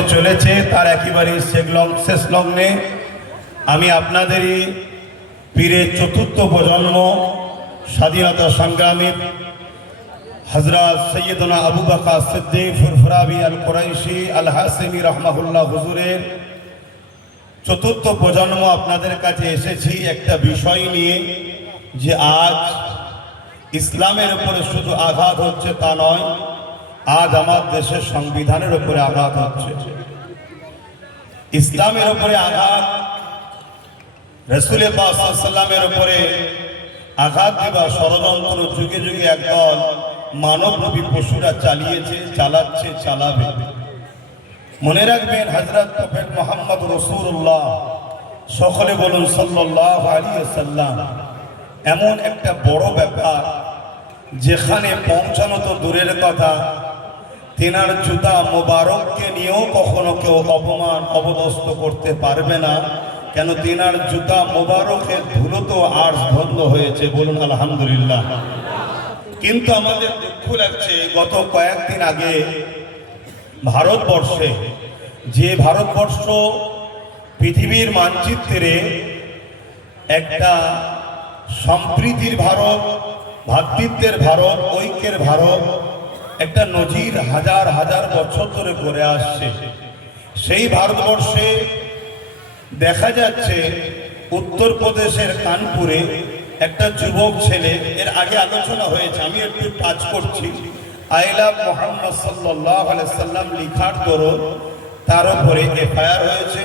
হতে চলেছে তার একেবারে শেষ লগ্নে আমি আপনাদেরই পীরের চতুর্থ প্রজন্ম স্বাধীনতা সংগ্রামী হযরত সৈয়দনা আবু বকর সিদ্দিক ফুরফুরাবি আল কুরাইশি আল হাসিমি রাহমাহুল্লাহ হুজুরের চতুর্থ প্রজন্ম আপনাদের কাছে এসেছি একটা বিষয় নিয়ে যে আজ ইসলামের উপরে শুধু আঘাত হচ্ছে তা নয়, আজ আমার দেশের সংবিধানের উপরে আঘাত হচ্ছে। ইসলামের উপরে আঘাত, রাসূল পাক সাল্লাল্লাহু আলাইহি ওয়াসাল্লামের উপরে আঘাত দেওয়া ষড়যন্ত্র যুগে যুগে একদল মানবরূপী পশুরা চালিয়েছে, চালাচ্ছে, চালাবে। মনে রাখবেন হযরত প্রফেট মুহাম্মদ রাসূলুল্লাহ, সকলে বলুন সাল্লাল্লাহু আলাইহি ওয়াসাল্লাম, এমন একটা বড় ব্যাপার যেখানে পৌঁছানো তো দূরের কথা, তেনার জুতা মোবারককে নিয়েও কখনো কেউ অপমান অবদস্ত করতে পারবে না। কেন তেনার জুতা মোবারকের ধুলো তো আর ধন্য হয়েছে, বলুন আলহামদুলিল্লাহ। কিন্তু আমাদের দুঃখ লাগছে, গত কয়েকদিন আগে ভারতবর্ষে, যে ভারতবর্ষ পৃথিবীর মানচিত্রে একটা সম্প্রীতির ভারত, ভ্রাতৃত্বের ভারত, ঐক্যের ভারত, একটা নজির হাজার হাজার বছর ধরে করে আসছে, সেই ভারতবর্ষে দেখা যাচ্ছে উত্তরপ্রদেশের কানপুরে একটা যুবক ছেলে, এর আগে আলোচনা হয়েছে, আমি একটু টাচ করছি, আই লাভ মুহাম্মদ সাল্লাল্লাহু আলাইহি সাল্লাম লিখার দরুন তার উপরে এফআইআর হয়েছে,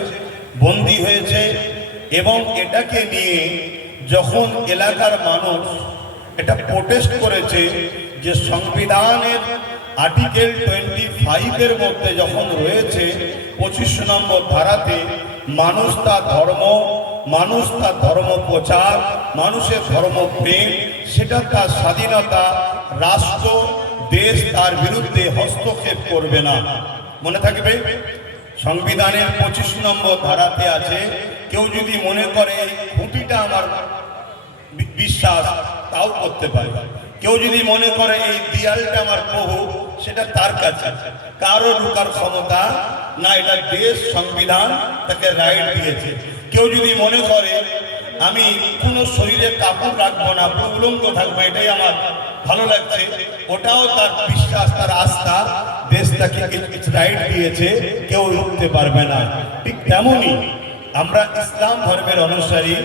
বন্দী হয়েছে। এবং এটাকে নিয়ে যখন এলাকার মানুষ এটা প্রোটেস্ট করেছে যে সংবিধানের আর্টিকেল 25-এর মধ্যে যখন রয়েছে 25 নম্বর ধারাতে মানুষ তার ধর্ম, মানুষ তার ধর্ম প্রচার, মানুষের ধর্ম প্রেম, সেটা তার স্বাধীনতা, রাষ্ট্র দেশ তার বিরুদ্ধে হস্তক্ষেপ করবে না। মনে থাকবে সংবিধানের 25 নম্বর ধারাতে আছে, কেউ যদি মনে করে খুঁটিটা আমার বিশ্বাস, তাও করতে পারে। কেউ যদি মনে করে এই দেয়ালটা আমার প্রভু, সেটা তার কাছে, কারো ঢোকার ক্ষমতা না, এটা দেশ সংবিধান তাকে রাইট দিয়েছে। কেউ যদি মনে করে আমি কোনো শরীরে কাপড় রাখবো না, উলঙ্গ থাকবো, এটাই আমার ভালো লাগছে, ওটাও তার বিশ্বাস, তার আস্থা, দেশ তাকে রাইট দিয়েছে, কেউ রুখতে পারবে না। ঠিক তেমনই আমরা ইসলাম ধর্মের অনুসারী,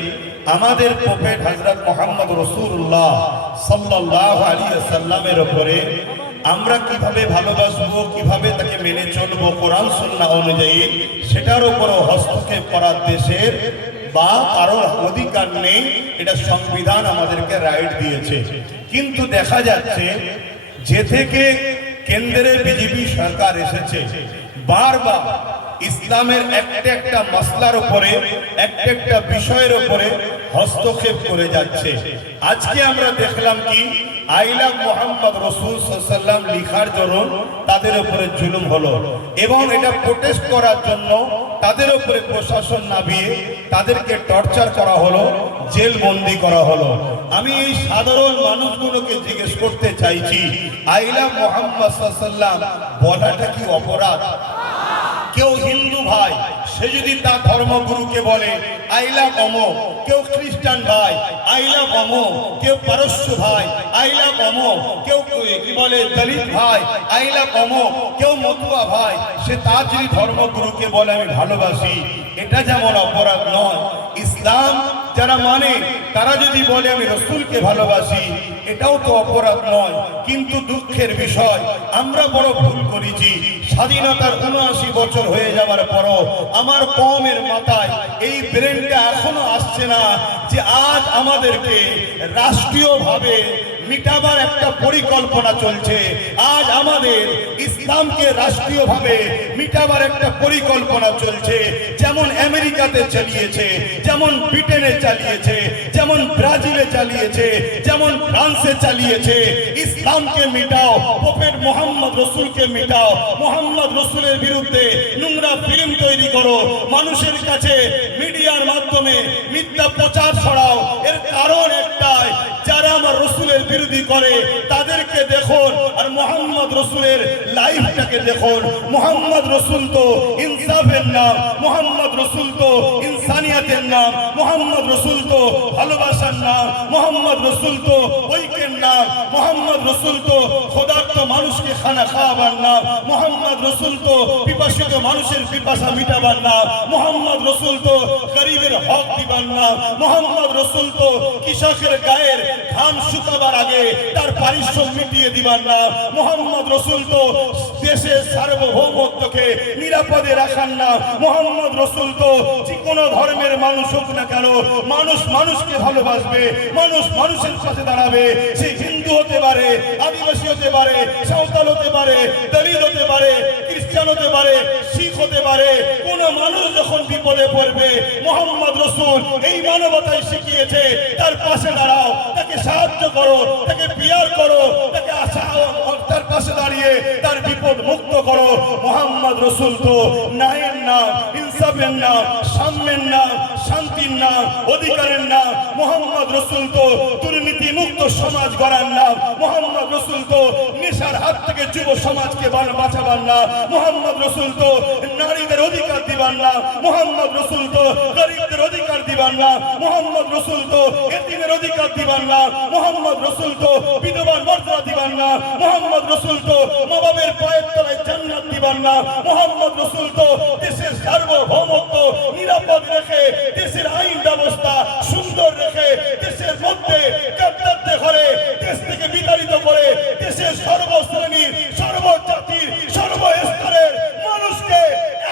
আমাদের প্রফেট হযরত মুহাম্মদ রাসূলুল্লাহ সাল্লাল্লাহু আলাইহি ওয়াসাল্লামের উপরে আমরা কিভাবে ভালোবাসবো, কিভাবে তাকে মেনে চলবো কোরআন সুন্নাহ অনুযায়ী, সেটার উপরও হস্তক্ষেপ করার দেশের বা কারোর অধিকার নেই, এটা সংবিধান আমাদেরকে রাইট দিয়েছে। কিন্তু দেখা যাচ্ছে যে থেকে কেন্দ্রে বিজেপি সরকার এসেছে, বারবার ইসলামের একটা মাসলার উপরে, একটা বিষয়ের উপরে হস্তক্ষেপ করে যাচ্ছে। আজকে আমরা দেখলাম কি আই লাভ মুহাম্মদ রাসূল সাল্লাল্লাহু আলাইহি ওয়াসাল্লাম লিখার দরুন তাদের উপরে জুলুম হলো, এবং এটা প্রোটেস্ট করার জন্য তাদের উপরে প্রশাসন নামিয়ে তাদেরকে টর্চার করা হলো, জেল বন্দি করা হলো। আমি এই সাধারণ মানুষগুলোকে জিজ্ঞেস করতে চাইছি, আই লাভ মুহাম্মদ সাল্লাল্লাহু আলাইহি ওয়াসাল্লাম বলাটা কি অপরাধ? কেউ হিন্দু ভাই, সে যদি তার ধর্মগুরুকে বলে আই লাভ অমুক, কেউ খ্রিস্টান ভাই আই লাভ অমুক, কেউ পারস্য ভাই আই লাভ অমুক, কেউ কি বলে দলিত ভাই আই লাভ অমুক, কেউ মতুয়া ভাই, সে তার যদি ধর্মগুরুকে বলে আমি ভালোবাসি, এটা যেমন অপরাধ নয়, ইসলাম যারা মানে তারা যদি বলে আমি রাসূলকে ভালোবাসি, এটাও তো অপরাধ নয়। কিন্তু দুঃখের বিষয়, আমরা বড় ভুল করেছি। স্বাধীনতার ৭৯ বছর হয়ে যাওয়ার পরও আমার কওমের মাথায় এই ব্রেনটা এখনো আসছে না যে আজ আমাদেরকে রাষ্ট্রীয়ভাবে মিটাবার একটা পরিকল্পনা চলছে। আজ আমাদের ইসলামকে রাষ্ট্রীয়ভাবে মিটাবার একটা পরিকল্পনা চলছে, যেমন আমেরিকাতে চালিয়েছে, যেমন ব্রিটেনে চালিয়েছে, যেমন ব্রাজিলে চালিয়েছে, যেমন ফ্রান্সে চালিয়েছে। ইসলামকে মিটাও, প্রফেট মুহাম্মদ রাসূলকে মিটাও, মুহাম্মদ রাসূলের বিরুদ্ধে নোংরা ফিল্ম তৈরি করো, মানুষের কাছে মিডিয়ার মাধ্যমে মিথ্যা প্রচার ছড়াও। এর কারণ একটাই, যারা আমার রাসূলের বিরোধী করে তাদেরকে দেখুন, আর মুহাম্মদ রাসূলের লাইফটাকে দেখুন। মোহাম্মদ রসুল তো ইনসাফের নাম, মোহাম্মদ রসুল তো ইনসানিয়াতের নাম, মোহাম্মদ রসুল তো ভালোবাসার নাম, মোহাম্মদ রসুল তো ঐক্যের নাম, মোহাম্মদ রসুল তো ক্ষুধার্ত মানুষকে খানা খাওয়াবার নাম, মোহাম্মদ রসুল তো পিপাসিত মানুষের পিপাসা মিটাবার নাম, মোহাম্মদ রসুল তো গরিবের হক দিবার নাম, মোহাম্মদ রসুল তো কৃষকের গায়ের ঘাম শুকাবার আগে তার পারিশ্রম মিটিয়ে দিবার নাম, মোহাম্মদ রসুল তো দেশের সার্বভৌমত্বকে নিরাপদে রাখার নাম, মোহাম্মদ রসুল তো যে কোনো ধর্মের মানুষ হোক না কেন মানুষ মানুষকে ভালোবাসবে, মানুষ মানুষের সাথে দাঁড়াবে। সে হিন্দু হতে পারে, আদিবাসী হতে পারে, সাঁওতাল হতে পারে, দলিত হতে পারে, খ্রিস্টান হতে পারে, শিখ হতে পারে। কোন মানুষ যখন বিপদে পড়বে মোহাম্মদ রসুল এই মানবতায় শিখিয়েছে তার পাশে দাঁড়াও, তাকে সাহায্য করো, তাকে পিয়ার করো, তাকে তার পাশে দাঁড়িয়ে তার বিপদ মুক্ত করো। মোহাম্মদ রসুল তো ন্যায়ের নাম, ইনসাফের নাম, সাম্যের নাম, শান্তির নাম, অধিকারের নাম। মোহাম্মদ রসুল তো দুর্নীতি মুক্ত সমাজ গড়ার নাম, মোহাম্মদ রসুল তো নেশার হাত থেকে যুব সমাজকে বাঁচাবার নাম, মোহাম্মদ রসুল তো নারীদের অধিকার দিবার নাম, মোহাম্মদ রসুল তো গরিবদের অধিকার দিবার নাম, মোহাম্মদ রসুল তো এতিমের অধিকার দিবার নাম, মোহাম্মদ রসুল তো বিধবার মর্যাদা দিবার নাম, মোহাম্মদ রসুল তো মা বাবার পায়ের তলায় জান্নাত দিবার নাম, মোহাম্মদ রসুল তো দেশের সার্বভৌমত্ব নিরাপদ রেখে, দেশের আইন ব্যবস্থা সুন্দর রেখে, দেশের মধ্যে গাদ্দারদের ঘরে দেশ থেকে বিতাড়িত করে দেশের সর্বশ্রেণীর, সর্বজাতির, সর্বস্তরের মানুষকে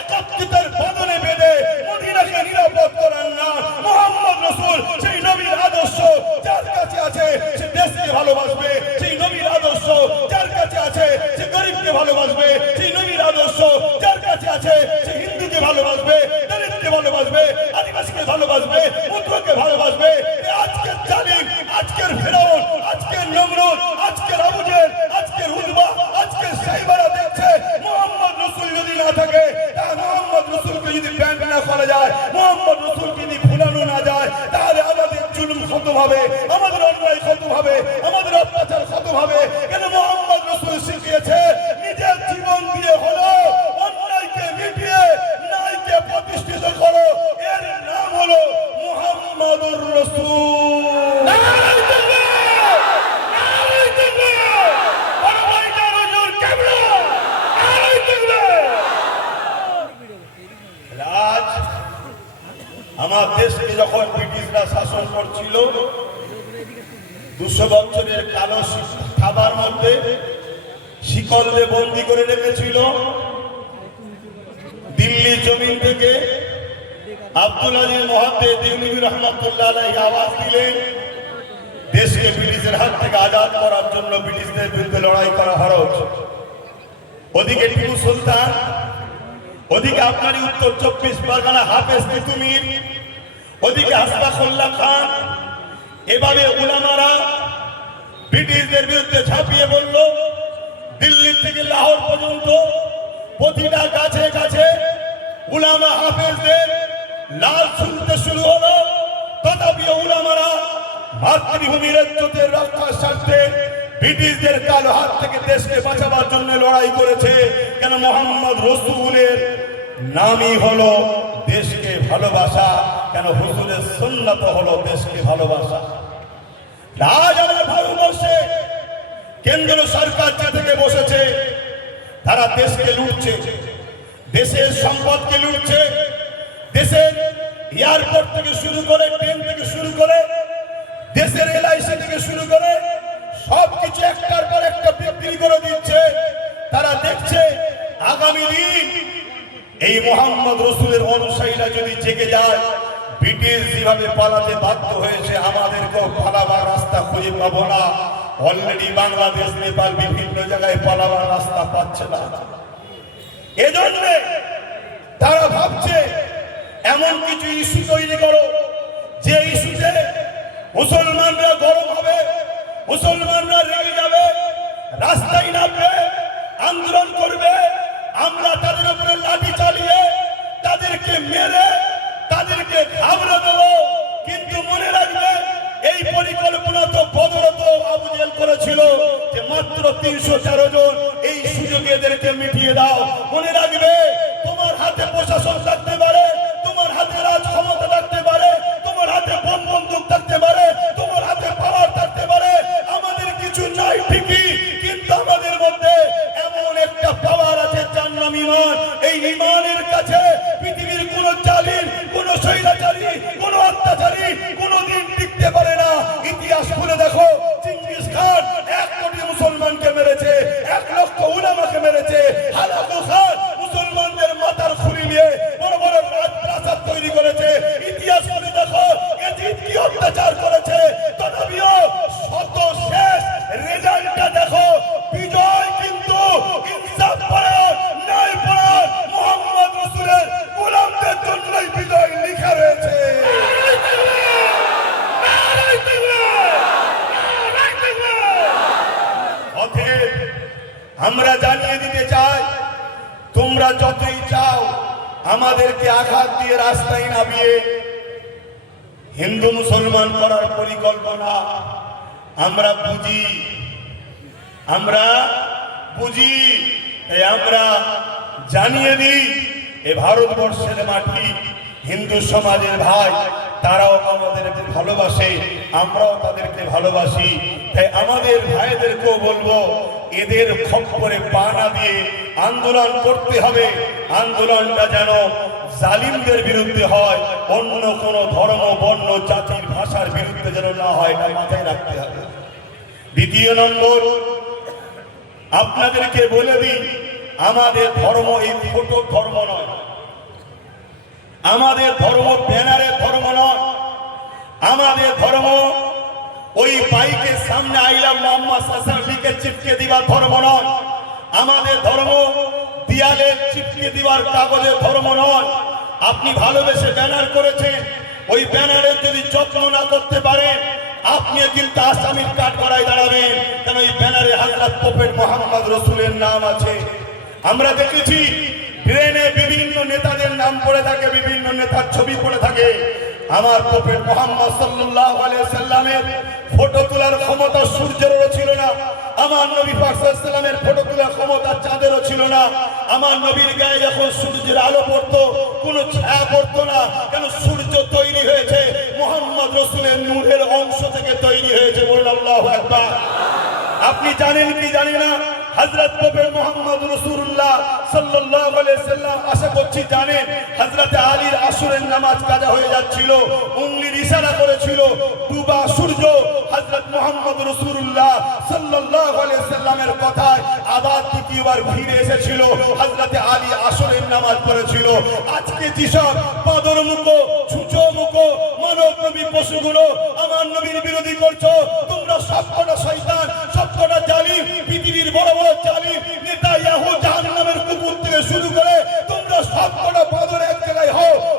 একাত্মতার বাঁধনে বেঁধে মদিনাকে নিরাপদ করার নাম মোহাম্মদ রসুল। সেই নবীর আদর্শ যার কাছে আছে সে দেশকে ভালোবাসবে, সেই নবীর আদর্শ যার কাছে আছে সে গরিবকে ভালোবাসবে, সেই নবীর আদর্শ যার কাছে আছে সে হিন্দুকে ভালোবাসবে, দলিতকে ভালোবাসবে, আদিবাসীকে ভালোবাসবে, মুদ্রকে ভালোবাসবে। আজকের জালিম, আজকের ফেরাউন, আজকের নমরুদ, আজকের আবু জেহেল, আজকের উতবা, আজকের সাইবারা দেখছে মোহাম্মদ রসুল যদি না থাকে, মোহাম্মদ রসুলকে যদি ব্যান্ড না করা যায়, মোহাম্মদ রসুলকে যদি ভুলানো না যায়, তাহলে আমাদের জুলুম খতম হবে, আমাদের অন্যায় খতম হবে, আমাদের অত্যাচার খতম হবে। কেন মোহাম্মদ রসুল শিখিয়েছে নিজের জীবন দিয়ে হলো অন্যায়কে মিটিয়ে ন্যায়কে প্রতিষ্ঠিত করো। এর নাম হলো মুহাম্মাদুর রাসূল। আজ আমার দেশকে যখন ব্রিটিশরা শাসন করছিল 200 বছরের কালো খাবার মধ্যে শিকল দিয়ে বন্দি করে রেখেছিল, দিল্লি জমিন থেকে আব্দুল আজিজ মুহাদ্দিস দিওয়ানী রহমাতুল্লাহ আলাইহি আওয়াজ দিলেন দেশকে ব্রিটিশের হাত থেকে আজাদ করার জন্য ব্রিটিশদের বিরুদ্ধে লড়াই করা ফরজ। ওদিকে টিপু সুলতান, ওদিকে আপনারই উত্তর 24 পরগনা হাফেজ তিতুমির, ওদিকে হাসবাখুল্লাহ খান। এভাবে উলামারা ব্রিটিশদের বিরুদ্ধে ঝাঁপিয়ে পড়ল। দিল্লি থেকে লাহোর পর্যন্ত প্রতিটা গাছে গাছে উলামা হাফেজদের লাল শুনতে শুরু হলো। তথাপি উলামারা মাতৃভূমির ইজ্জতের রক্ষার স্বার্থে ব্রিটিশদের কালো হাত থেকে দেশকে বাঁচাবার জন্য লড়াই করেছে। কেন মোহাম্মদ রসুলের নামই হলো দেশকে ভালোবাসা, কেন হুজুরের সুন্নাত হলো দেশকে ভালোবাসা। আজ আমাদের ভারতবর্ষে কেন্দ্র সরকার যে থেকে বসেছে তারা দেশকে লুটছে, দেশের সম্পদকে লুটছে, দেশের এয়ারপোর্ট থেকে শুরু করে, ট্রেন থেকে শুরু করে, দেশের এলআইসি থেকে শুরু করে সবকিছু একটার পর একটা বিক্রি করে দিচ্ছে। তারা দেখছে আগামী দিন এই মোহাম্মদ রসুলের অনুসারীরা যদি জেগে যায়, ব্রিটিশ যেভাবে পালাতে বাধ্য হয়েছে আমাদেরকেও পালাবার রাস্তা খুঁজে পাবো না। অলরেডি বাংলাদেশ, নেপাল বিভিন্ন জায়গায় পালাবার রাস্তা পাচ্ছে না। এজন্য তারা ভাবছে এমন কিছু ইস্যু তৈরি করো যে ইস্যুতে মুসলমানরা গরম হবে, মুসলমানরা রেগে যাবে, রাস্তায় নামবে, আন্দোলন করবে। আমরা তাদের উপরে লাঠি চালিয়ে তাদেরকে মেরে তাদেরকে ঘাবড়ে দেবো। কিন্তু মনে রাখবে এই পরিকল্পনা তো বদরত আবু জেহেল করেছিল যে মাত্র 313 জন এই সুযোগে এদেরকে মিটিয়ে দাও। মনে রাখবে, তোমার হাতে প্রশাসন থাকতে পারে, তোমার হাতে রাজ ক্ষমতা থাকতে পারে, তোমার হাতে বোম বন্দুক থাকতে পারে, তোমার হাতে পাওয়ার থাকতে পারে, আমাদের কিছু নাই ঠিকই, কিন্তু আমাদের মধ্যে এমন একটা পাওয়ার আছে যার নাম ঈমান। এই ঈমানের কাছে পৃথিবীর কোন জালিম, কোন স্বৈরাচারী, কোন অত্যাচারী কোনদিন টিকতে পারে না। ইতিহাস খুলে দেখো, চেঙ্গিস খান 1 কোটি মুসলমানকে মেরেছে, 1 লক্ষ উলামাকে মেরেছে। হালাকু খান মুসলমানদের মাথার খুলি নিয়ে বড় বড় রাজপ্রাসাদ তৈরি করেছে। ইতিহাস খুলে দেখো, এজিদ কি অত্যাচার করেছে। তথাপিও শত শেষ রেজাল্টটা দেখো, বিজয় কিন্তু ইনসাফ পরায়ণ, ন্যায় পরায়ণ মুহাম্মদ রাসূলের গোলামদের জন্যই বিজয় লিখা রয়েছে। অতএব আমরা জানিয়ে দিতে চাই, তোমরা যতই চাও আমাদেরকে আঘাত দিয়ে রাস্তায় নামিয়ে হিন্দু মুসলমান করার পরিকল্পনা আমরা বুঝি, আমরা জানিয়ে দিই, এ ভারতবর্ষের মাটি, হিন্দু সমাজের ভাই, তারাও আমাদেরকে ভালোবাসে, আমরাও তাদেরকে ভালোবাসি। তাই আমাদের ভাইদেরকেও বলবো, এদের খপ্পরে পা না দিয়ে আন্দোলন করতে হবে। আন্দোলনটা যেন জালিমদের বিরুদ্ধে হয়, অন্য কোন ধর্ম, বর্ণ, জাতির, ভাষার বিরুদ্ধে যেন না হয়, এটা মাথায় রাখতে হবে। দ্বিতীয় নম্বর, আপনাদেরকে বলে দিই, আমাদের ধর্ম এই ফটো ধর্ম নয়, আমাদের ধর্ম ব্যানারের ধর্ম নয়, আমাদের ধর্ম ওই বাইকের সামনে আই লাভ মোহাম্মদ সাল্লাল্লাহু লিখে চিপকে দিবার ধর্ম নয়, আমাদের ধর্ম দেয়ালে চিপকে দিবার কাগজের ধর্ম নয়। আপনি ভালোবেসে ব্যানার করেছেন, ওই ব্যানারের যদি যত্ন না করতে পারেন, আপনি কিন্তু আসামির কাঠগড়ায় দাঁড়াবেন, কারণ ওই ব্যানারে হযরত প্রফেট মুহাম্মদ রাসূলের নাম আছে। আমরা দেখেছি ট্রেনে বিভিন্ন নেতাদের নাম পড়ে থাকে, বিভিন্ন নেতার ছবি পড়ে থাকে। আমার প্রফেট মুহাম্মদ সাল্লাল্লাহু আলাইহি সাল্লামের ফটো তোলার ক্ষমতা সূর্যেরও ছিল না, আমার নবী পাক সাল্লাল্লাহু আলাইহি সাল্লামের ফটো তোলার ক্ষমতা চাঁদেরও ছিল না। আমার নবীর গায়ে যখন সূর্যের আলো পড়তো, কোনো ছায়া পড়তো না, কেন সূর্য তৈরি হয়েছে মুহাম্মদ রাসূলের নূরের অংশ থেকে তৈরি হয়েছে। বলুন আল্লাহু আকবার। আপনি জানেন কি জানি না, হযরত প্রফেট মুহাম্মদ রাসূলুল্লাহ সাল্লাল্লাহু আলাইহি সাল্লাম, আশা করছি জানেন, হযরত আলীর আসরের নামাজ কাজা হয়ে যাচ্ছিল, উংলির ইশারা করেছিল, ডুবা সূর্য হযরত মুহাম্মদ রাসূলুল্লাহ সাল্লাল্লাহু আলাইহি সাল্লামের কথায় আবার দ্বিতীয়বার ফিরে এসেছিল, হযরত আলী আসরের নামাজ পড়েছিল। আজকে যেসব পাদরমুখো, ছুঁচোমুখো মানব নবী পশুগুলো আমার নবীর বিরোধী করছো, তোমরা সবকটা শয়তান, সবকটা জালিম, পৃথিবীর বড় বড় জালিম নেতা ইয়াহু জাহান্নামের কুকুর থেকে শুরু করে তোমরা সবকটা পাদর এক জায়গায়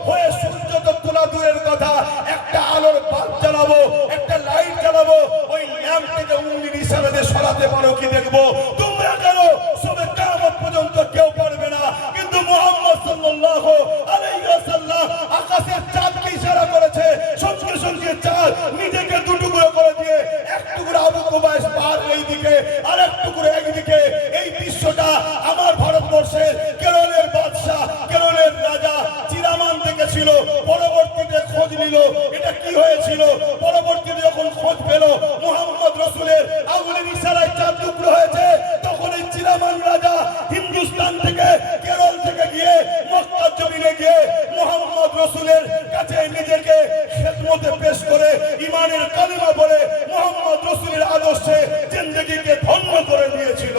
হয়ে সূর্য তো তোলা দূরের কথা, একটা আলোর বাল্ব জ্বালাবো, একটা লাইট জ্বালাবো, ওই ল্যাম্প থেকে উঙ্গলির ইশারাতে সরাতে পারো কি দেখবো। তোমরা কেন সবে কিয়ামত পর্যন্ত কেউ পারবে না, কিন্তু মুহাম্মদ সাল্লাল্লাহু আলাইহি ওয়াসাল্লাম আকাশের চাঁদকে ইশারা করেছে, সঙ্গে সঙ্গে চাঁদ নিজেকে দুটুকরো করে দিয়ে এক টুকরো আবু কুবাইস পাহাড় এইদিকে আর এক টুকরো একদিকে। এই দৃশ্যটা আমার ভারতবর্ষের কেরলের বাদশাহ, কেরলের রাজা চিরামান দেখেছিল, পরবর্তীতে খোঁজ নিল এটা কি হয়েছিল। পরবর্তীতে যখন খোঁজ পেল মুহাম্মদ রাসূলের আঙুলের ইশারায় চাঁদ টুকরো হয়েছে, তখন এই চিরামান রাজা হিন্দুস্তান থেকে, কেরল থেকে গিয়ে মক্কার জমিনে গিয়ে মুহাম্মদ রাসূলের কাছে নিজেকে খেদমতে পেশ করে ঈমানের কালিমা বলে মুহাম্মদ রাসূলের আদর্শে জিন্দেগিকে ধন্য করে দিয়েছিল।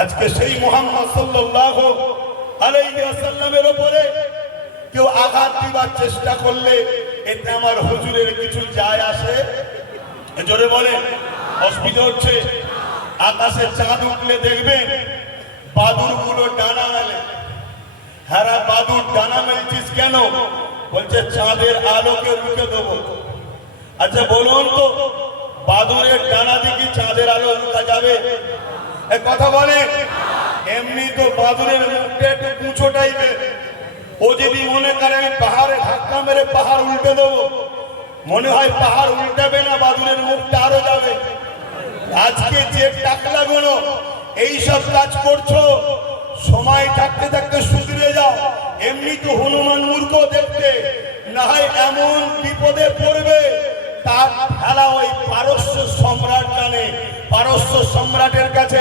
আজকে সেই মুহাম্মদ সাল্লাল্লাহু আলাইহি ওয়াসাল্লামের উপরে কেউ আঘাত দিবার চেষ্টা করলে এতে আমার হুজুরের কিছু যায় আসে? জোরে বলেন, অসুবিধা হচ্ছে? আকাশে চাঁদ উঠলে দেখবেন বাদুরগুলো ডানা মেলে। হ্যাঁ, বাদুর ডানা মেলছিস কেন? বলছে চাঁদের আলোকে রুখে দেবো। আচ্ছা বলুন তো, বাদুরের ডানা দিকে চাঁদের আলো রুখা যাবে? এ কথা বলে। এমনি তো বাদুরের মুখটা একটু কুঁচো টাইপের, ও যদি মনে করে আমি পাহাড়ে ধাক্কা মেরে পাহাড় উল্টে দেবো, মনে হয় পাহাড় উল্টাবে না, বাদুরের মুখটা আরো যাবে। আজকে যে টাকলাগুলো এই সব কাজ করছো, সময় থাকতে থাকতে শুধরে যাও। এমনি তো হনুমান মূর্খ দেখতে, না হয় এমন বিপদে পড়বে তার খেলা ওই পারস্য সম্রাট জানে। পারস্য সম্রাটের কাছে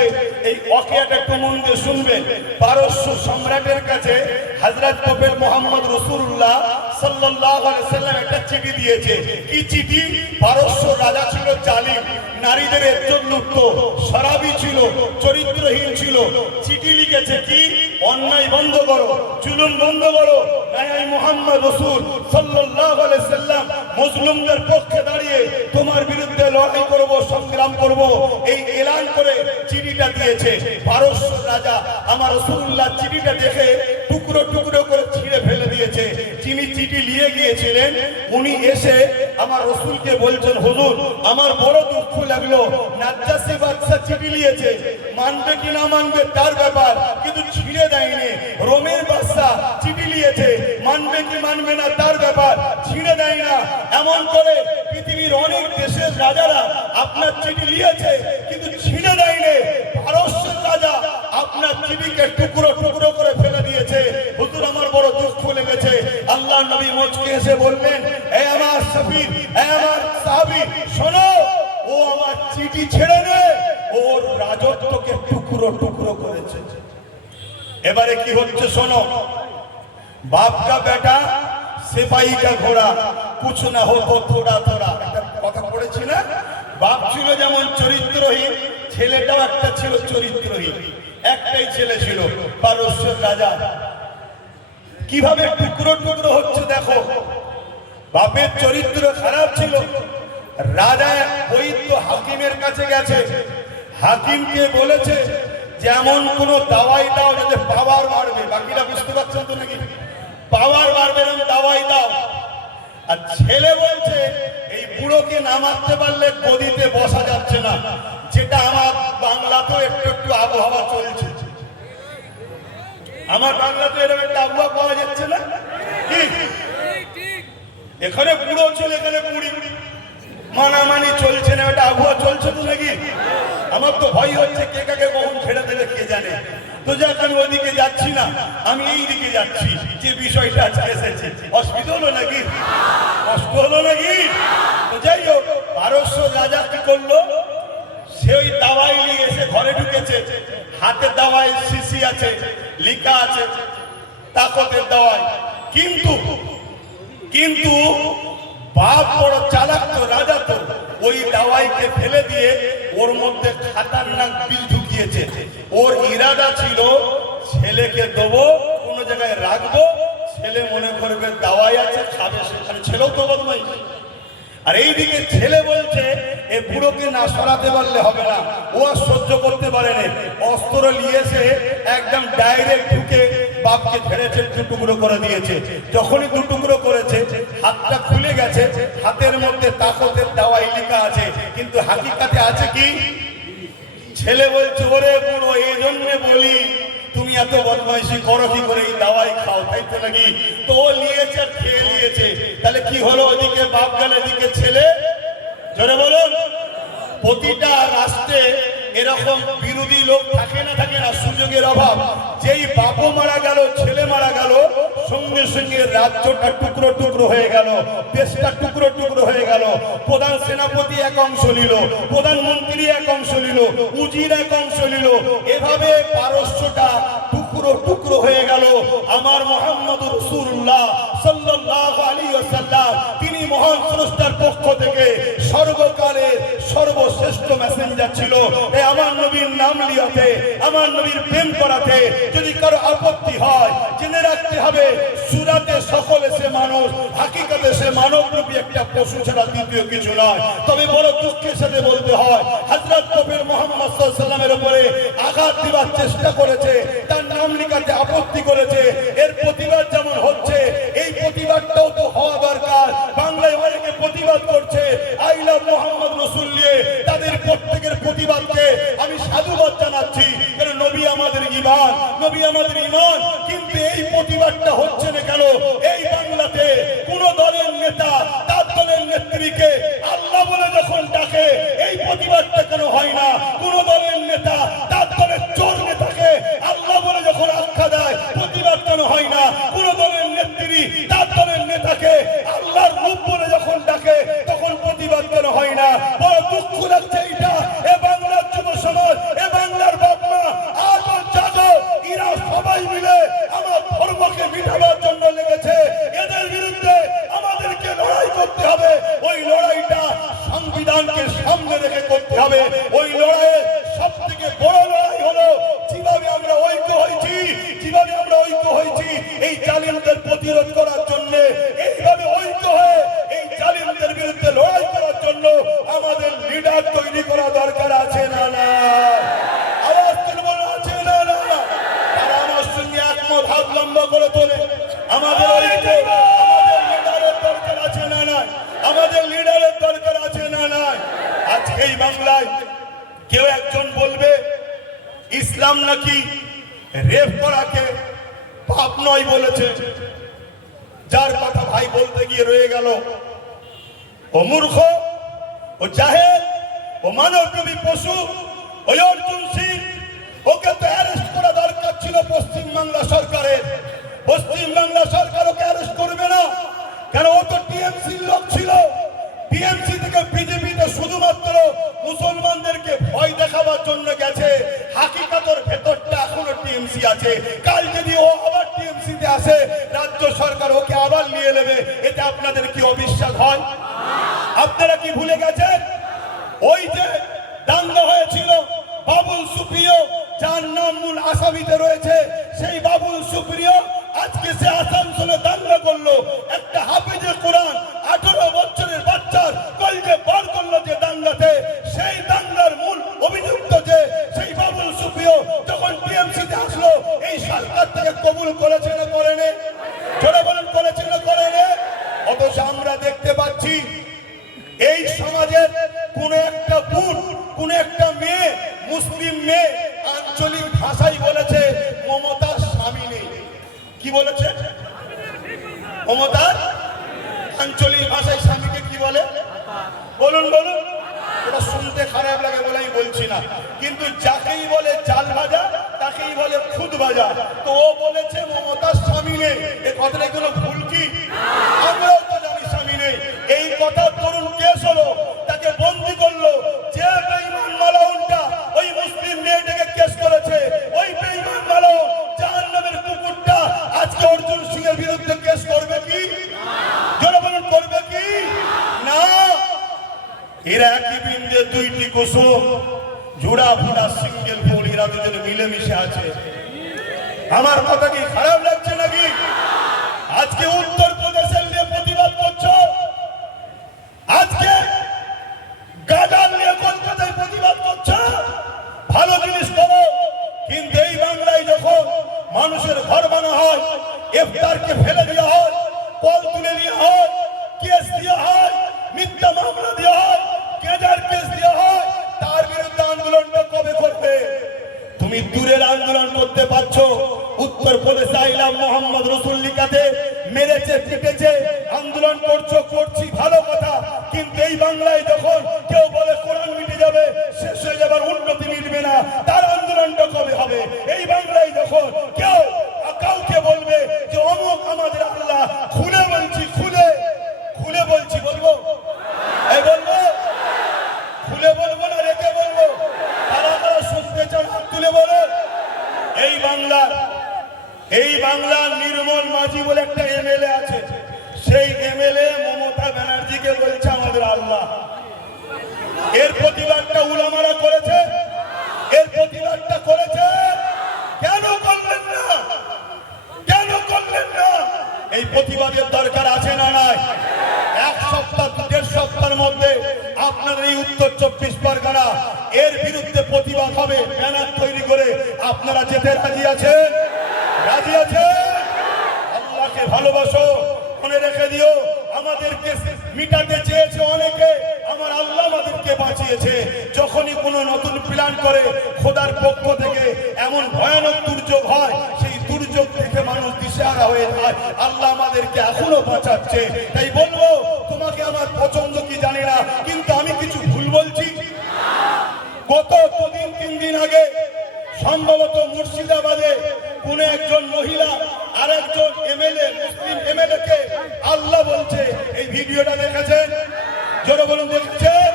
এই ওয়াকিয়াটা একটু মন দিয়ে শুনবেন। পারস্য সম্রাটের কাছে হযরত প্রফেট মুহাম্মদ রাসূলুল্লাহ সাল্লাল্লাহু আলাইহি সাল্লাম একটা চিঠি দিয়েছে। কি চিঠি? পারস্য রাজা ছিল জালিম, নারীদের ইজ্জত লুটতো, শরাবী ছিল, চরিত্রহীন ছিল। চিঠি লিখেছে কি? অন্যায় বন্ধ করো, জুলুম বন্ধ করো। আমি মুহাম্মদ রাসূল সাল্লাল্লাহু আলাইহি সাল্লাম মুসলিমদের পক্ষে দাঁড়িয়ে তোমার বিরুদ্ধে লড়াই করব, সংগ্রাম করব, এই এলান করে চিঠিটা দিয়েছে। পারস্য রাজা আমার রাসূলুল্লাহ চিঠিটা দেখে টুকরো টুকরো করে ছিঁড়ে ফেলে দিয়েছে। যিনি চিঠি নিয়ে গিয়েছিলেন উনি এসে আমার রাসূলকে বলছেন, হুজুর আমার বড় দুঃখ লাগলো, নাজ্জাশী বাদশা চিঠি লিয়েছে, মানবে কি না মানবে তার ব্যাপার, কিন্তু ছিঁড়ে দেয়নি। রোমের বাদশা চিঠি লিয়েছে, মানবে কি মানবে না তার ব্যাপার, ছিঁড়ে দেয় না। এমন করে পৃথিবীর অনেক দেশের রাজারা আপনার চিঠি লিয়েছে কিন্তু ছিঁড়ে দেয়নি। পারস্যের রাজা আপনার চিঠিকে টুকরো টুকরো করে ফেলে দিয়েছে। হুজুর আমার বড় দুঃখ লেগেছে। আল্লাহ নবী মুচকে এসে বললেন, এ আমার সফির, এ আমার সাহাবী, শোনো, ও আমার চিঠি ছেড়ে নে, ওর রাজত্বকে টুকরো টুকরো করেছে। এবারে কি হচ্ছে শোনো। बाप का बेटा सिपाही का घोड़ा कुछ ना हो तो थोड़ा थोड़ा কথা পড়েছি না? বাপ ছিল যেমন চরিত্রহীন, ছেলেটাও একটা ছিল চরিত্রহীন। একটাই ছেলে ছিল পারস্যের রাজা। কিভাবে টুকরো টুকরো হচ্ছে দেখো। বাপের চরিত্র খারাপ ছিল। রাজা বৈদ্য হাকিমের কাছে গেছে, হাকিমকে বলেছে যেমন কোন দাওয়াই দাও যাতে পাওয়ার বাড়বে। বাকিটা বুঝতে পারছেন তো নাকি? পাওয়ার বাড়বে এরকম দাওয়াই দাও। আর ছেলে বলছে এই বুড়োকে না মারতে পারলে গদিতে বসা যাচ্ছে না, যেটা আমার বাংলাতেও একটু একটু আবহাওয়া চলছে। আমার বাংলাতে এরকম একটা আবহাওয়া পাওয়া যাচ্ছে না কি? এখানে বুড়ো ছেলে, এখানে বুড়ি, মানামানি চলছে না, একটা আবহাওয়া চলছে তো নাকি? আমার তো ভয় হচ্ছে কে কাকে কখন ছেড়ে দেবে কে জানে। তো যাক আমি ওইদিকে যাচ্ছি না, আমি এই দিকে যাচ্ছি। যে বিষয়টা আজকে এসেছে, অসুবিধা হলো নাকি? কষ্ট হলো নাকি? তো যাই হোক, পারস্য রাজা কি করলো, সে ওই দাওয়াই নিয়ে এসে ঘরে ঢুকেছে। হাতে দাওয়াই শিশি আছে, লিখা আছে তাকতের দাওয়াই। কিন্তু কিন্তু বাপ বড় চালাক তো, রাজা তো, ওই দাওয়াইকে ফেলে দিয়ে ওর মধ্যে খাতারনাক বিষ ঢুকিয়েছে। ওর ইরাদা ছিল ছেলেকে দেবো, কোনো জায়গায় রাখবো, ছেলে মনে করবে দাওয়াই আছে, খাবে সেখানে। ছেলেও তো বদমাই। আর এইদিকে ছেলে বলছে এ বুড়োকে না সরাতে পারলে হবে না। ও আর সহ্য করতে পারেনি, অস্ত্র নিয়েছে একদম ডাইরেক্ট ঢুকে বাপকে ছেড়েছে, দু টুকরো করে দিয়েছে। যখনই দু টুকরো করেছে হাতটা খুলে গেছে, হাতের মধ্যে তাকতের দাওয়াই লেখা আছে, কিন্তু হাকিকাতে আছে কি? ছেলে বলছে ওরে বুড়ো, এই জন্য বলি তুমি এত বদমাইশি করো কি করে, এই দাওয়াই খাও, তাই তো নাকি? তো ও নিয়েছে, খেয়ে নিয়েছে। তাহলে কি হলো? ওদিকে বাপ গেল, এদিকে ছেলে। জোরে বলুন। প্রতিটা রাষ্ট্রে এরকম বিরোধী লোক থাকে না, থাকে না, সুযোগের অভাব। যেই বাপও মারা গেল, ছেলে মারা গেল, সঙ্গে সঙ্গে রাজ্যটা টুকরো টুকরো হয়ে গেল, দেশটা টুকরো টুকরো হয়ে গেল। প্রধান সেনাপতি এক অংশ নিল, প্রধানমন্ত্রী এক অংশ নিল, উজির এক অংশ নিল। এভাবে পারস্যটা টুকরো টুকরো হয়ে গেল। আমার মুহাম্মদ রাসূলুল্লাহ সাল্লাল্লাহু আলাইহি ওয়াসাল্লাম, তিনি মহান স্রষ্টার পক্ষ থেকে সর্বকালের সর্বশ্রেষ্ঠ মেসেঞ্জার ছিল। এই আমার নবীর নাম লিয়াতে, আমার নবীর প্রেম করাতে যদি কারো আপত্তি হয়, জেনে রাখতে হবে সুরাতে সকলে সে মানুষ, হাকিকাতে সে মানবরূপী একটা পশু ছাড়া দ্বিতীয় কিছু নয়। তবে বড় দুঃখের সাথে বলতে হয়, হযরত প্রফেট মুহাম্মদ সাল্লাল্লাহু আলাইহি ওয়াসাল্লামের উপরে আঘাত দেওয়ার চেষ্টা করেছে, তার নাম লিখাতে আপত্তি করেছে। এর প্রতিবাদ যেমন হচ্ছে, এই প্রতিবাদটাও তো হওয়া দরকার। বাংলায় অনেকে প্রতিবাদ করছে আই লাভ মুহাম্মদ রাসূল নিয়ে, তাদের প্রত্যেকের প্রতিবাদকে আমি সাধুবাদ জানাচ্ছি, কারণ নবী আমাদের ঈমান, নবী আমাদের ঈমান। কিন্তু এই প্রতিবাদটা হচ্ছে না কেন? এই বাংলাতে কোন দলের নেতা তার দলের নেত্রীকে আল্লাহ বলে যখন ডাকে, এই প্রতিবাদটা কেন হয় না? কোন দলের নেতা তার দলের হয় না। কোন দলের নেত্রী তার দলের নেতাকে আল্লাহর রূপ বলে যখন ডাকে তখন প্রতিবাদ করা হয় না। বড় দুঃখ লাগছে এটা। এ বাংলার যুব সমাজ, এ বাংলার বাপ মা আজও জাগো, এরা সবাই মিলে আমার ধর্মকে মিটাবার জন্য লেগেছে। এদের বিরুদ্ধে আমাদেরকে লড়াই করতে হবে। ওই লড়াইটা সংবিধানকে সামনে রেখে করতে হবে। ওই লড়াইয়ে সব থেকে বড় লড়াই হলো যেভাবে আমরা ঐক্য হয়েছি এই জালিমদের প্রতিরোধ করার জন্য, এইভাবে ঐক্য হয়ে এই জালিমদের বিরুদ্ধে লড়াই করার জন্য আমাদের লিডার তৈরি করা দরকার আছে না না? আওয়াজ তুলব না, আছে না না? তারা আমার সঙ্গে একমত, হাত লম্বা করে তোলে। আমাদের ঐক্য, আমাদের লিডারের দরকার আছে না না? আমাদের লিডারের দরকার আছে না না? আজকে এই বাংলায় কেউ একজন বলবে ইসলাম নাকি রেপ করাকে পাপ নয় বলেছে। যার কথা ভাই বলতে গিয়ে রয়ে গেল, ও মূর্খ, ও জাহেল, ও মানবরূপী পশু, ওই অর্জুন সিং, ওকে তো অ্যারেস্ট করা দরকার ছিল পশ্চিমবাংলা সরকারের। পশ্চিমবাংলা সরকার ওকে অ্যারেস্ট করবে না, কারণ ও তো টিএমসির লোক ছিল। টিএমসি থেকে বিজেপিতে শুধুমাত্র মুসলমানদেরকে ভয় দেখাবার জন্য গেছে। হাকিকাতের ভেতরটা এখনো টিএমসি আছে। কাল যদি ও আবার টিএমসিতে আসে, রাজ্য সরকার ওকে আবার নিয়ে নেবে। এতে আপনাদের কি অবিশ্বাস হয়? আপনারা কি ভুলে গেছেন ওই যে দাঙ্গা হয়েছিল বাবুল সুপ্রিয়, যার নাম মূল আসামিতে রয়েছে? সেই বাবুল সুপ্রিয় আজকে সে আসানসোলে দাঙ্গা করলো। একটা হাফেজে কোরআন 18 বছরের বাচ্চার কলজে বার করলো যে দাঙ্গাতে। সেই দাঙ্গার মূল অভিযুক্ত যে সেই বাবুল সুপ্রিয় যখন টিএমসিতে আসলো, এই সরকার থেকে কবুল করেছে না করেনি? জোরে বলেন, করেছে না করেনি? অথচ আমরা দেখতে পাচ্ছি এই সমাজের কোন একটা বোন, কোন একটা মেয়ে, মুসলিম মেয়ে আঞ্চলিক ভাষায় বলেছে মমতার স্বামী নেই। কি বলেছে? মমতার আঞ্চলিক ভাষায় স্বামীকে কি বলে? বলুন বলুন। এটা শুনতে খারাপ লাগে বলে আমি বলছি না, কিন্তু যাকেই বলে চাল ভাজা তাকেই বলে খুদ ভাজা। তো ও বলেছে মমতার স্বামী নেই। এই কথাটা কোনো ভুল কি? আমরাও তো জানি স্বামী নেই। এই কথা তরুণ কেস হলো, তাকে বন্দি করলো। যে বেঈমান মালাউনটা ওই মুসলিম মেয়েটাকে কেস করেছে, ওই বেঈমান মালাউন জাহান্নামের কুকুরটা আজকে অর্জুন সিং এর বিরুদ্ধে কেস করবে কি? জোরে বলুন, করবে কি না? এরা একই বৃন্দে দুইটি কুসুম, জোড়া ফুটা সিঙ্গেল ফুল। এরা দুজনে মিলেমিশে আছে। আমার কথা কি খারাপ লাগছে নাকি? আজকে উত্তরপ্রদেশের নিয়ে প্রতিবাদ করছো, আজকে গাজার নিয়ে কলকাতায় প্রতিবাদ করছো। ভালো জিনিস করো, কিন্তু এই বাংলায় যখন মানুষের ঘর ভাঙা হয়, ইফতারকে ফেলে দেওয়া হয়, কল তুলে দেওয়া হয়, কেস দেওয়া হয়, মিথ্যা মামলা দেওয়া হয়, গেজার কেস দেওয়া হয়, তার বিরুদ্ধে আন্দোলনটা কবে করবে? তুমি দূরের আন্দোলন করতে পারছো। উত্তরপ্রদেশে আইলাম মোহাম্মদ রসুল লিখাতে মেরেছে, পিটেছে, আন্দোলন করছো, করছি, ভালো কথা। কিন্তু এই বাংলায় যখন কেউ বলে কোরআন মিটে যাবে, শেষ হয়ে যাবার, উন্নতি মিটবে না, তার আন্দোলনটা কবে হবে? এই বাংলায় যখন কেউ কাউকে বলবে যে অমুক আমাদের আল্লাহ, খুলে বলছি, খুলে খুলে বলছি, বলবো? এই বলবো? খুলে বলবো না রেখে বলবো? তারা তারা শুনতে চান, হাত তুলে বলো। এই বাংলার নির্মল মাঝি বলে একটা এমএলএ আছে। সেই এমএলএ মমতা ব্যানার্জিকে বলছে আমাদের আল্লাহ। এর প্রতিবাদটা উলামারা করেছে, এর প্রতিবাদটা করেছে। কেন করলেন না? কেন করলেন না? এই প্রতিবাদের দরকার আছে না নাই? এক সপ্তাহ 1.5 সপ্তাহের মধ্যে আপনাদের এই উত্তর 24 পরগনা এর বিরুদ্ধে প্রতিবাদ হবে। ব্যানার তৈরি করে আপনারা যেতে রাজি আছেন? রাজি আছেন? আল্লাহকে ভালোবাসো, মনে রেখে দিও। আমাদেরকে মিটাতে চেয়েছে অনেকে, আমার আল্লাহ আমাদেরকে বাঁচিয়েছে। যখনই কোনো নতুন প্ল্যান করে খোদার পক্ষ থেকে এমন ভয়ানক দুর্যোগ হয়, সেই দুর্যোগ থেকে মানুষ দিশেহারা হয়ে যায়। আল্লাহ আমাদেরকে এখনো বাঁচাচ্ছে। তাই বলবো, তোমাকে আমার পছন্দ কি জানি না, কিন্তু আমি কিছু ভুল বলছি? গত 2-3 দিন আগে সম্ভবত মুর্শিদাবাদে কোন একজন মহিলা আরেকজন ভিডিওটা দেখেছেন? জোরে বলুন দেখেছেন?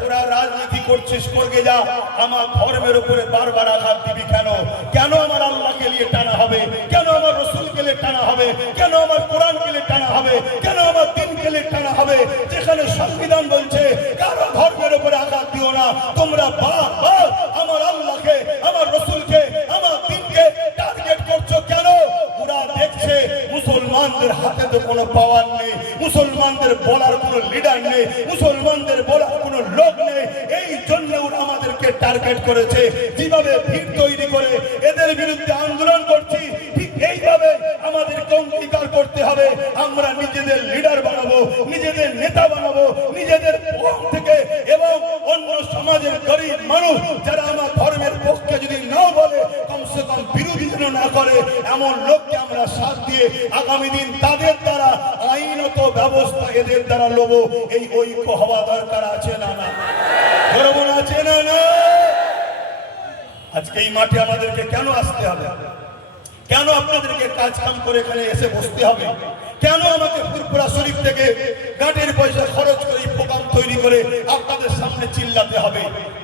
তোরা রাজনীতি করছিস করগে যা, আমার ধর্মের উপরে বারবার আঘাত দিবি কেন? কেন আমার আল্লাহকে নিয়ে টানা হবে? কেন আমার রসুলকে নিয়ে টানা হবে? কেন আমার কোরআনকে নিয়ে টানা হবে? কেন আমার দিনকে নিয়ে টানা হবে? যেখানে সংবিধান বলছে কারো ধর্মের উপরে আঘাত দিও না, তোমরা বারবার আমার আল্লাহকে, আমার রসুলকে, আমার দিনকে টার্গেট করছো কেন? ওরা দেখছে মুসলমানদের হাতে তো কোনো পাওয়ার নেই, মুসলমানদের বলার কোনো লিডার নেই, মুসলমানদের বলার কোনো লোক নেই, এই জন্য ওরা আমাদেরকে টার্গেট করেছে। যেভাবে ভিড় তৈরি করে এদের বিরুদ্ধে আন্দোলন করছি, ঠিক এইভাবে আমাদেরকে অঙ্গীকার করতে হবে আমরা নিজেদের লিডার বানাবো, নিজেদের নেতা বানাবো, নিজেদের পক্ষ থেকে এবং অন্য সমাজের গরিব মানুষ যারা আমার ধর্মের পক্ষে যদি নাও বলে, কমসে কম বিরোধী যেন না করে, এমন লোককে আমরা সাথ দিয়ে আগামী দিন তাদের দ্বারা আইনত ব্যবস্থা এদের দ্বারা লব। এই ঐক্য হওয়া দরকার আছে না? না গর্বন আছে না? না। আজকে এই মাঠে আমাদেরকে কেন আসতে হবে? কেন আপনাদেরকে কাজ কাম করে এখানে এসে বসতে হবে? কেন আমাকে ফুরফুরা শরীফ থেকে গাড়ির পয়সা খরচ করে প্রোগ্রাম তৈরি করে আপনাদের সামনে চিল্লাতে হবে?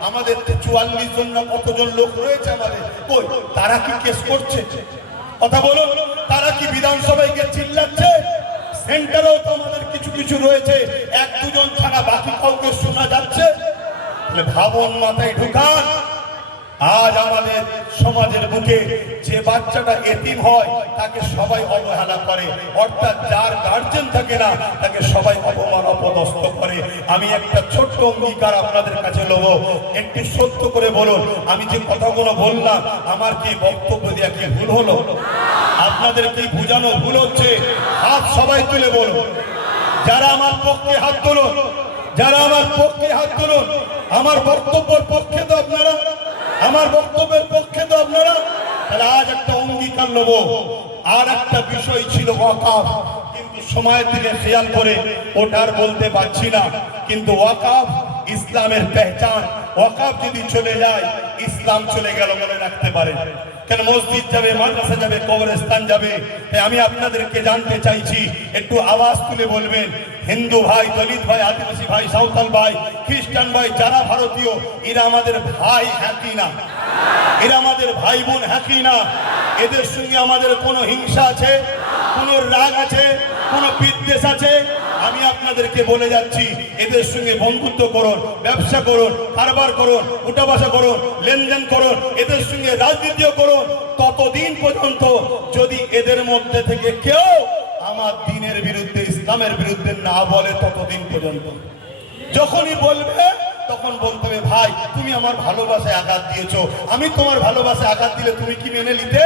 আমাদের 44 জন না কতজন লোক রয়েছে আমাদের, কই তারা কি কেস করছে? কথা বলো, তারা কি বিধানসভায় গিয়ে চিল্লাচ্ছে? সেন্টারেও তো আমাদের কিছু কিছু রয়েছে, এক দুজন ছাড়া বাকি কাউকে শোনা যাচ্ছে? ভাবন মাথায় ঢুকান। আজ আমাদের সমাজের বুকে যে বাচ্চাটা এতিম হয় তাকে সবাই অবহেলা করে, অর্থাৎ যার গার্জেন থাকে না তাকে সবাই অপমান অপদস্থ করে। আমি একটা ছোট্ট অঙ্গীকার আপনাদের কাছে নেব, একটু সত্য করে বলুন, আমি যে কথাগুলো বললাম আমার কি বক্তব্য দেওয়া কি ভুল হলো? আপনাদের কি বুঝানো ভুল হচ্ছে? হাত সবাই তুলে বলুন, যারা আমার পক্ষে হাত তুলুন, যারা আমার পক্ষে হাত তুলুন। আমার বক্তব্যের পক্ষে তো আপনারা, আমার বক্তব্যের পক্ষে তো আপনারা। তাহলে আজ একটা অঙ্গীকার নেব। আর একটা বিষয় ছিল ওয়াকাফ, কিন্তু সময়ের দিকে খেয়াল করে ওটার বলতে পারছি না। কিন্তু ওয়াকাফ ইসলামের পেহচান, ওয়াকাফ যদি চলে যায় ইসলাম চলে গেল মনে রাখতে পারেন। কেন মসজিদ যাবে, মাদ্রাসা যাবে, কবরস্থান যাবে। আমি আপনাদেরকে জানতে চাইছি, একটু আওয়াজ তুলে বলবেন, হিন্দু ভাই, দলিত ভাই, আদিবাসী ভাই, সাঁওতাল ভাই, খ্রিস্টান ভাই, যারা ভারতীয়, এরা আমাদের ভাই হ্যাঁ কি না? এরা আমাদের ভাই বোন হ্যাঁ কি না? এদের সঙ্গে আমাদের কোনো হিংসা আছে, কোনো রাগ আছে, কোনো বিদ্বেষ আছে? আমি আপনাদেরকে বলে যাচ্ছি, এদের সঙ্গে বন্ধুত্ব করুন, ব্যবসা করুন, কারবার করুন, উঠা বসা করুন, লেনদেন করুন, এদের সঙ্গে রাজনীতিও করুন, ততদিন পর্যন্ত যদি এদের মধ্যে থেকে কেউ আমার দ্বীনের বিরুদ্ধে, ইসলামের বিরুদ্ধে না বলে, ততদিন পর্যন্ত। যখনই বলবে তখন বলতে হবে, ভাই তুমি আমার ভালোবাসায় আঘাত দিয়েছো, আমি তোমার ভালোবাসায় আঘাত দিলে তুমি কি মেনে নিতে?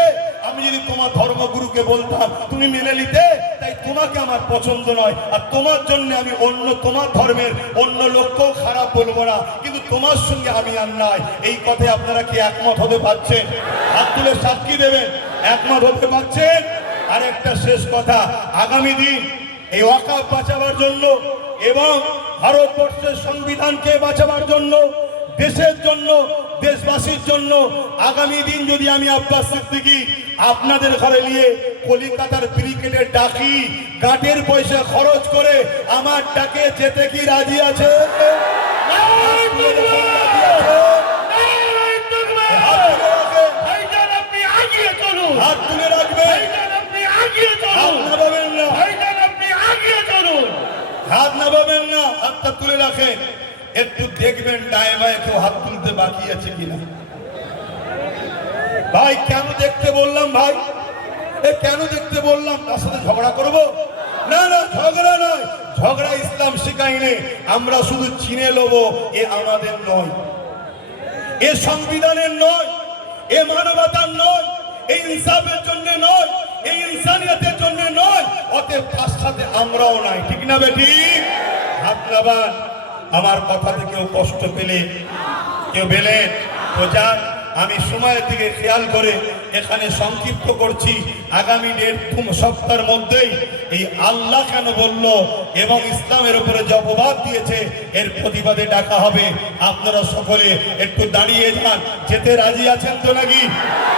আমি যদি তোমার ধর্মগুরুকে বলতাম তুমি মেনে নিতে? তাই তোমাকে আমার পছন্দ নয়, আর তোমার জন্য আমি অন্য তোমার ধর্মের অন্য লোককেও খারাপ বলবো না, কিন্তু তোমার সঙ্গে আমি আর নাই। এই কথায় আপনারা কি একমত হতে পারছেন? হাত তুলে সাক্ষী দেবেন, একমত হতে পারছেন? আর একটা শেষ কথা, আগামী দিন এই ওয়াকাফ বাঁচাবার জন্য এবং ভারতবর্ষের সংবিধানকে বাঁচাবার জন্য, দেশের জন্য, দেশবাসীর জন্য আগামী দিন যদি আমি আব্বাস সিদ্দিকী আপনাদের ঘরে নিয়ে কলিকাতার ব্রিগেডে ডাকি, গাটের পয়সা খরচ করে আমার ডাকে যেতে কি রাজি আছে? হাত তুলে রাখবেন, হাত নামাবেন না, হাতটা তুলে রাখেন। একটু দেখবেন ডায়ে বায়ে কেউ হাত তুলতে বাকি আছে কিনা। ভাই কেন দেখতে বললাম? ভাই কেন দেখতে বললাম? তার সাথে ঝগড়া করবো? না না, ঝগড়া নয়, ঝগড়া ইসলাম শেখায়নি। আমরা শুধু চিনে নেব, এ আমাদের নয়, এ সংবিধানের নয়, এ মানবতার নয়, এই ইনসাফের জন্য নয়, এই ইনসানিয়তের জন্য নয়, অতএব তার সাথে আমরাও নাই। ঠিক না বেটি? হাত নামান। আমার কথাতে কেউ কষ্ট পেলে, কেউ পেলেন তো যান। আমি সময়ের দিকে খেয়াল করে এখানে সংক্ষিপ্ত করছি। আগামী 1.5 সপ্তাহের মধ্যেই এই আল্লাহ কেন বলল এবং ইসলামের উপরে যে অপবাদ দিয়েছে এর প্রতিবাদে ডাকা হবে। আপনারা সকলে একটু দাঁড়িয়ে যান। যেতে রাজি আছেন তো নাকি?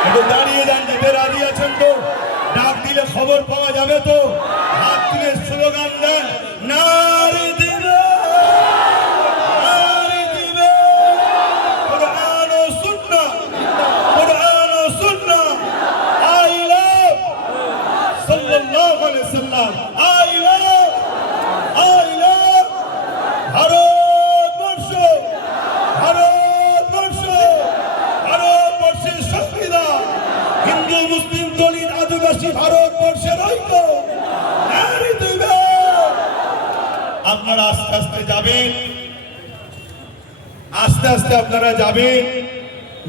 একটু দাঁড়িয়ে যান, যেতে রাজি আছেন তো? ডাক দিলে খবর পাওয়া যাবে তো? হাত তুলে স্লোগান দেন, না সাল্লাম আই লাভ ভারতবর্ষ, ভারতবর্ষ, ভারতবর্ষের সংবিধান, হিন্দু মুসলিম দলিত আদিবাসী ভারতবর্ষের ঐক্য। আপনারা আস্তে আস্তে যাবেন, আস্তে আস্তে আপনারা যাবেন,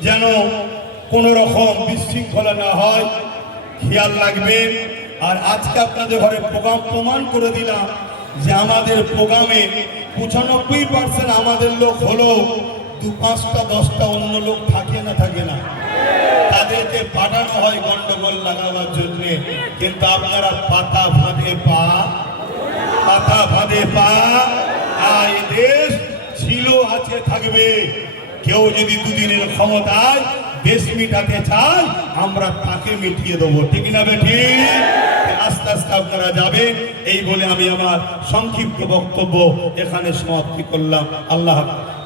যেন কোন রকম বিশৃঙ্খলা না হয়, খেয়াল রাখবেন। আর আজকে আপনাদের ঘরে প্রোগ্রাম প্রমাণ করে দিলাম যে আমাদের প্রোগ্রামে 95% আমাদের লোক হলো, 2-5টা 10টা অন্য লোক থাকে না তাদেরকে পাঠানো হয় গন্ডগোল লাগাবার জন্য। কিন্তু আপনারা পাতা ফাঁদে পা, পাতা ফাঁদে পা, আর এই দেশ ছিল, আছে, থাকবে। কেউ যদি দুদিনের ক্ষমতায় দেশ মিটাতে চায়, আমরা তাকে মিটিয়ে দেবো, ঠিক না বেঠি? আস্তে আস্তে আপনারা যাবেন, এই বলে আমি আমার সংক্ষিপ্ত বক্তব্য এখানে সমাপ্তি করলাম। আল্লাহ হাফেজ।